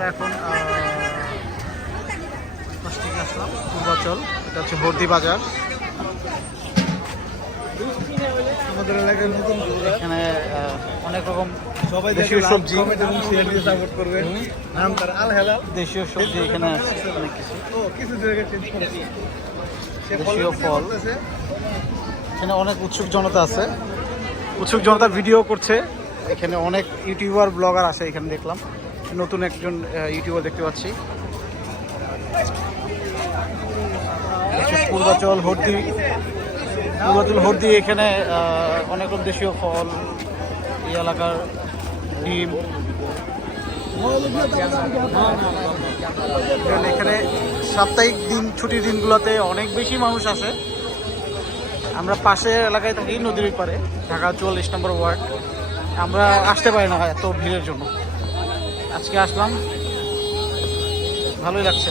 আমরা এখন থেকে আসলাম পূর্বাচল এটা হচ্ছে হর্দি বাজার। আমাদের এলাকায় নতুন এখানে অনেক রকম সবাই দেশীয় সবজি। সাপোর্ট করবেন নাম তার আল হেলাল। দেশীয় সবজি এখানে আছে। অনেক কিছু। কিছু জায়গায় চেঞ্জ করেছি। দেশীয় ফল। ফল। এখানে অনেক উৎসুক জনতা আছে। উৎসুক জনতা ভিডিও করছে। এখানে অনেক ইউটিউবার ব্লগার আছে এখানে দেখলাম। নতুন একজন ইউটিউবার দেখতে পাচ্ছি। পূর্বাচল হর্দি পূর্বাচল হর্দি এখানে অনেক রকম দেশীয় ফল, এই এলাকার ডিম। এখানে সাপ্তাহিক দিন, ছুটির দিনগুলোতে অনেক বেশি মানুষ আসে। আমরা পাশের এলাকায় থাকি নদীর পারে, ঢাকা চুয়াল্লিশ নম্বর ওয়ার্ড। আমরা আসতে পারি না এত ভিড়ের জন্য। আজকে আসলাম। ভালোই লাগছে।